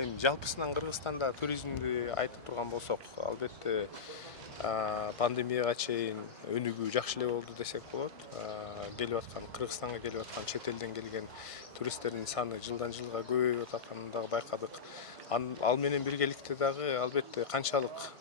Эми жалпысынан Кыргызстанда туризмди айтып турган болсок, албетте пандемияга чейин өнүгүү жакшы эле болду десек болот. Келип аткан Кыргызстанга келип аткан чет элден келген туристтердин саны жылдан жылга көбөйүп атканын дагы байкадык. Ал менен биргеликте дагы албетте канчалык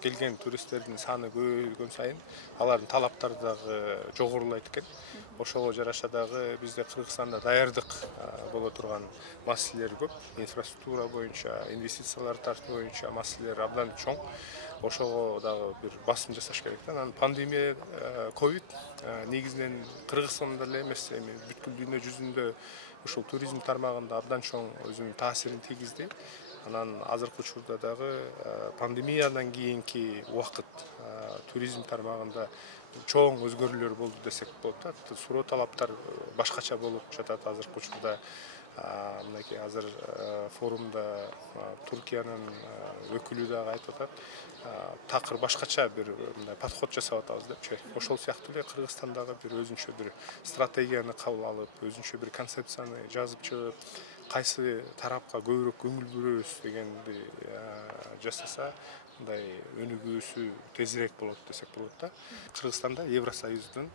келген туристтердин саны көбөйгөн сайын алардын талаптары дагы жогорулайт экен. Ошого жараша дагы бизде Кыргызстанда даярдык боло турган маселелер көп. Инфраструктура боюнча, инвестициялар тартуу боюнча маселелер абдан чоң. Ошого дагы бир басым жасаш керек да. Анан пандемия, ковид негизинен Кыргызстанда эле эмес, эми бүткүл дүйнө жүзүндө ушул туризм тармагында абдан чоң өзүнүн таасирин тийгизди. Анан азыркы учурда дагы пандемиядан кийинки убакыт туризм тармагында чоң өзгөрүүлөр болду десек болот да. Суроо талаптар башкача болуп жатат азыркы учурда. Мынакей азыр форумда Туркиянын өкүлү дагы айтып атат. Такыр башкача бир мындай подход жасап атабыз депчи. Ошол сыяктуу эле Кыргызстандагы бир өзүнчө бир стратегияны кабыл алып, өзүнчө бир концепцияны жазып чыгып, кайсы тарапка көбүрөөк көңүл бурөбүз дегенди жасаса, мындай өнүгүүсү тезирээк болот десек болот да. Кыргызстанда Евросоюздун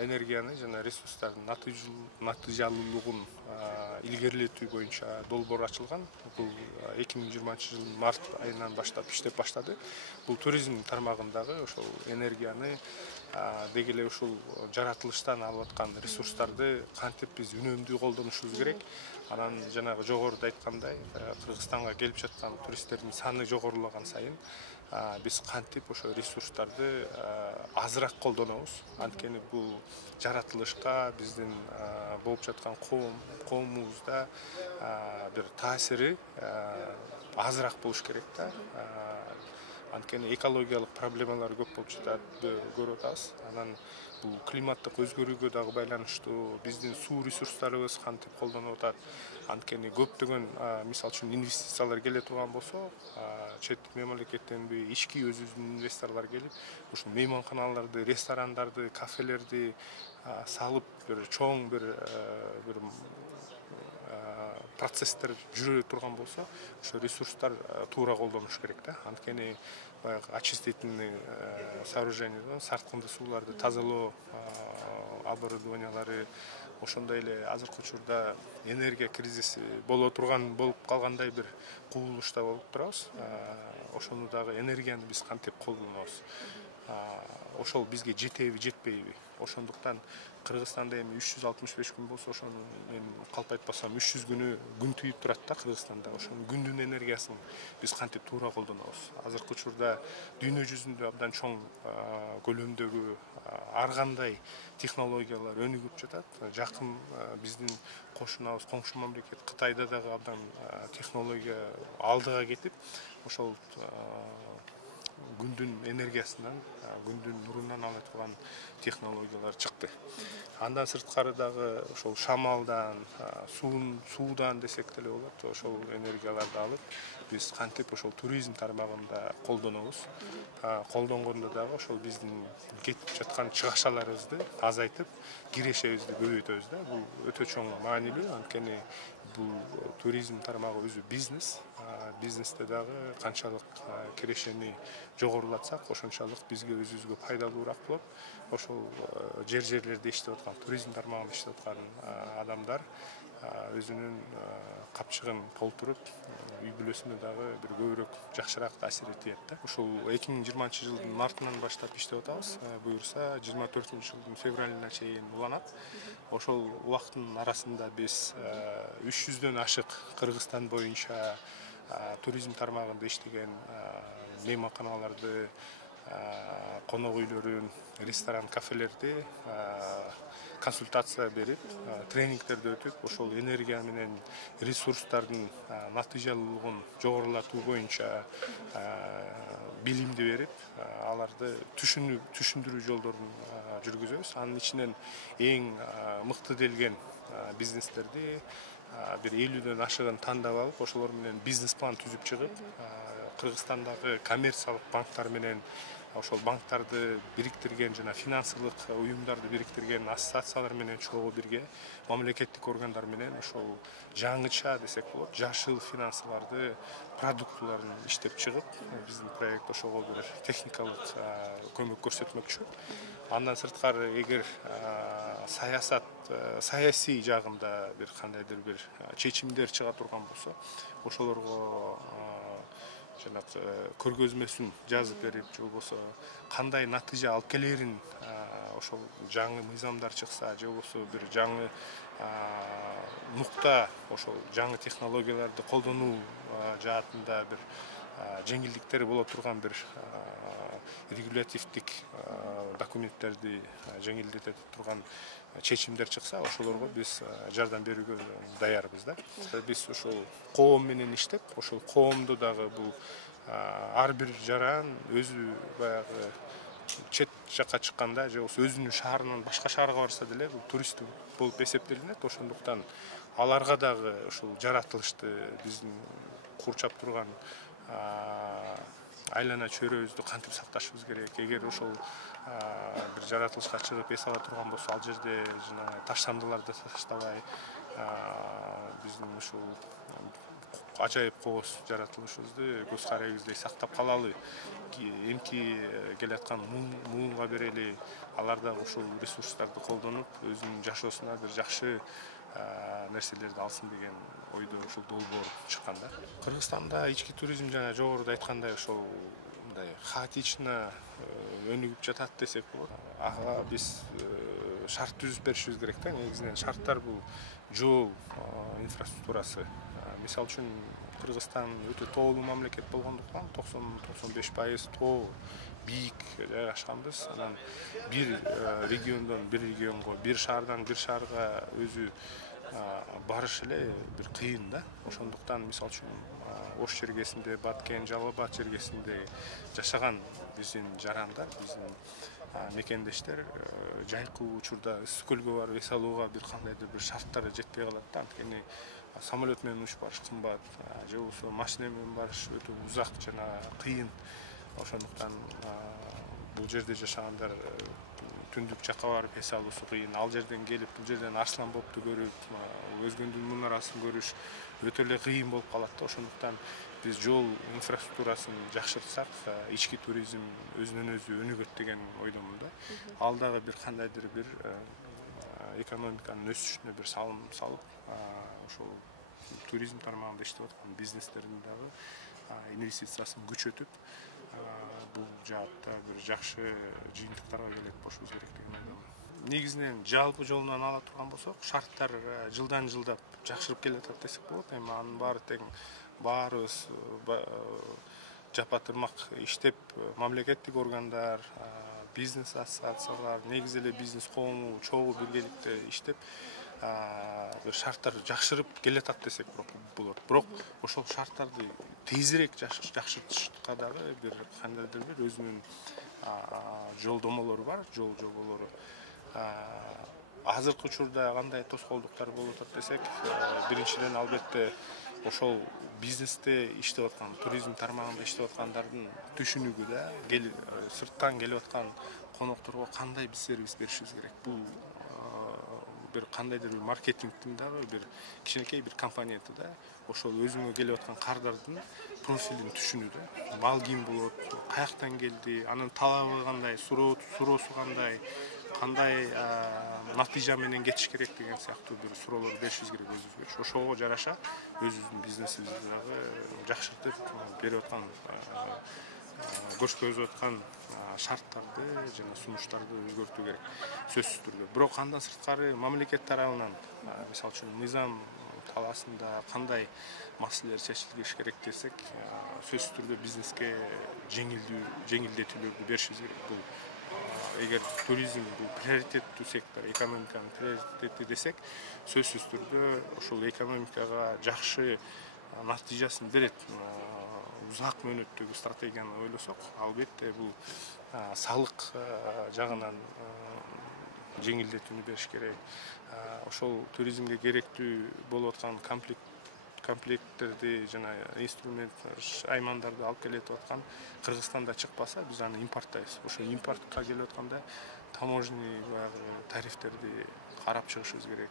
энергияны жана ресурстардын натыйжалуулугун илгерилетүү боюнча долбоор ачылган. Бул 2020 март айынан баштап иштеп баштады. Бул туризм тармагындагы ошол энергияны деги эле ушул жаратылыштан алып аткан ресурстарды кантип биз үнөмдүү колдонушубуз керек. Анан жанагы жогоруда айткандай, Кыргызстанга келип жаткан туристтердин саны жогорулаган сайын биз кантип ошо ресурстарды азыраак колдонобуз. Анткени бул жаратылышка биздин болуп жаткан коомубузда бир таасири азыраак болуш керек да. Анткени экологиялык проблемалар көп болуп жатат, көрүп атабыз. Анан бул климаттык өзгөрүүгө дагы байланыштуу, биздин суу ресурстарыбыз кантип колдонулуп атат. Анткени көптөгөн мисалы үчүн инвестициялар келе турган болсо, чет мемлекеттенби ички өзүбүздүн инвесторлор келип, ушул мейманканаларды, ресторандарды, кафелерди салып бир чоң бир процесстер жүрө турган болсо, ошо ресурстар туура колдонуш керек да. Анткени баягы очистительный сооружение, сарткынды сууларды тазалоо оборудованиялары, ошондой эле азыркы учурда энергия кризиси боло калгандай бир кубулушта болуп турабыз. Ошону дагы энергияны биз кантип колдонобуз? Ошол бизге жетеби, жетпейби? Ошондуктан Кыргызстанда эми 365 күн болсо, ошону мен калп айтпасам 300 күнү күн тийип турат да Кыргызстанда. Ошонун күндүн энергиясын биз кантип туура колдонобуз? Азыркы учурда дүйнө жүзүндө абдан чоң көлөмдөгү ар кандай технологиялар өнүгүп жатат. Жакын биздин кошунабыз, коңшу мамлекет Кытайда дагы абдан технология алдыга кетип, ошол күндүн энергиясынан, күндүн нурунан ала турган технологиялар чыкты. Андан сырткары дагы ошол шамалдан, суудан десек деле болот. Ошол энергияларды алып, биз кантип ошол туризм тармагында колдонобуз. Колдонгондо дагы ошол биздин кетип жаткан чыгашаларыбызды азайтып, кирешебизди көбөйтөбүз да. Бул өтө чоң маанилүү, анткени бул туризм тармагы өзү бизнес. Бизнесте дагы канчалык кирешени жогорулатсак, ошончолук бизге өзүбүзгө пайдалуураак болот. Ошол жерлерде иштеп аткан, туризм тармагында иштеп аткан адамдар өзүнүн капчыгын толтуруп, үй бүлөсүнө дагы бир көбүрөөк жакшыраак таасир этет да. Ушул 2020 жылдын мартынан баштап иштеп атабыз. Буюрса 24-жылдын февралына чейин уланат. Ошол убакыттын арасында биз 300дөн ашык Кыргызстан боюнча туризм тармагында иштеген мейманканаларды, конок үйлөрүн, ресторан, кафелерди консультация берип, тренингтерди өтүп, ошол энергия менен ресурстардын натыйжалуулугун жогорулатуу боюнча билимди берип, аларды түшүндүрүү жолдорун жүргүзөбүз. Анын ичинен эң мыкты делген бизнестерди бир 50дөн ашыгын тандап алып, ошолор менен бизнес план түзүп чыгып, Кыргызстандагы коммерциялык банктар менен ошол банктарды бириктирген жана финансылык уюмдарды бириктирген ассоциациялар менен чогуу бирге мамлекеттик органдар менен ошол жаңыча десек болот жашыл финансыларды продуктуларын иштеп чыгып биздин проект ошого бир техникалык көмөк көрсөтмөкчү. Андан сырткары эгер саясий жагында бир кандайдыр бир чечимдер чыга турган болсо ошолорго жанагы көргөзмөсүн жазып берип же болбосо кандай натыйжа алып келерин ошол жаңы мыйзамдар чыкса же болбосо бир жаңы нукта ошол жаңы технологияларды колдонуу жаатында бир жеңилдиктери боло турган бир регулятивдик документтерди жеңилдете турган чечимдер чыкса ошолорго биз жардам берүүгө даярбыз да. Биз ошол коом менен иштеп, ошол коомду дагы бул ар бир жаран өзү баягы чет жакка чыкканда же болбосо өзүнүн шаарынан башка шаарга барса деле бул турист болуп эсептелинет. Ошондуктан аларга дагы ошол жаратылышты биздин курчап турган айлана чөйрөбүздү кантип сакташыбыз керек. Эгер ошол бир жаратылышка чыгып эс ала турган болсо, ал жерде жанагы таштандыларды таштабай, биздин ушул ажайып кооз жаратылышыбызды көз карайыбыздай сактап калалы. Эмки келаткан муунга берели, алар да ушул ресурстарды колдонуп, өзүнүн жашоосуна бир жакшы нерселерди алсын деген ойдо ушул долбоор чыккан да. Кыргызстанда ички туризм жана жогоруда айткандай ошол мындай хаотично өнүгүп жатат десек болот. Ага биз шарт түзүп беришибиз керек да. Негизинен шарттар бул жол инфраструктурасы. Мисалы үчүн Кыргызстан өтө тоолуу мамлекет болгондуктан 90-95% тоо бийик жайгашканбыз. Анан бир региондон бир регионго, бир шаардан бир шаарга өзү барыш эле бир кыйын да. Ошондуктан мисалы үчүн Ош жергесинде, Баткен, Жалал Абад жергесинде жашаган биздин жарандар, биздин мекендештер жайкы учурда ысык көлгө барып эс алууга бир кандайдыр бир шарттары жетпей калат да. Анткени самолет менен учуп барыш кымбат, же болбосо машина менен барыш өтө узак жана кыйын. Ошондуктан бул жерде жашагандар түндүк жакка барып эс алуусу кыйын. Ал жерден келип, бул жерден Арслан бобду көрүп, Өзгөндүн мунарасын көрүш өтө эле кыйын болуп калат да. Ошондуктан биз жол инфраструктурасын жакшыртсак, ички туризм өзүнөн өзү өнүгөт деген ойдомун да. Ал дагы бир кандайдыр бир экономиканын өсүшүнө бир салым салып, ошол туризм тармагында иштеп аткан бизнестердин дагы инвестициясын күчөтүп, бул жаатта бир жакшы жыйынтыктарга келет болушубуз керек деген ойдомун. Негизинен жалпы жолунан ала турган болсок, шарттар жылдан жылдап жакшырып келатат десек болот. Эми анын баары тең баарыбыз жапа-тырмак иштеп, мамлекеттик органдар, бизнес ассоциациялар, негизи эле бизнес коому чогуу биргеликте иштеп, бир шарттар жакшырып келатат десек болот. Бирок ошол шарттарды тезирээк жакшыртышка дагы бир кандайдыр бир өзүнүн жолдомолору бар, жол жоболору. Азыркы учурда кандай тоскоолдуктар болуп атат десек, биринчиден албетте ошол бизнесте иштеп аткан, туризм тармагында иштеп аткандардын түшүнүгү да, сырттан келип аткан конокторго кандай сервис беришибиз керек. Бул бир кандайдыр бир маркетингдин дагы бир кичинекей бир компоненти да. Ошол өзүңө келип аткан кардардын профилин түшүнүүдө. Мал ким болот, каяктан келди, анын талабы кандай, суроосу кандай натыйжа менен кетиш керек деген сыяктуу бир суроолор беришибиз керек өзүбүзгө. Ошого жараша өзүбүздүн бизнесибизди дагы жакшыртып берип аткан, көрсөтүп аткан шарттарды жана сунуштарды өзгөртүү керек сөзсүз түрдө. Бирок андан сырткары мамлекет тарабынан, мисалы үчүн мыйзам талаасында кандай маселелер чечилиш керек десек, сөзсүз түрдө бизнеске жеңилдетүүлөрдү беришибиз керек. Бул эгер туризм бул приоритеттүү сектор, экономиканын приоритети десек, сөзсүз түрдө ошол экономикага жакшы натыйжасын берет. Узак мөөнөттөгү стратегияны ойлосок, албетте бул салык жагынан жеңилдетүүнү бериш керек. Ошол туризмге керектүү болуп аткан комплекттерди жана инструмент аймандарды алып келетип аткан Кыргызстанда чыкпаса биз аны импорттайбыз. Ошо импортко келип атканда таможенный баягы тарифтерди карап чыгышыбыз керек.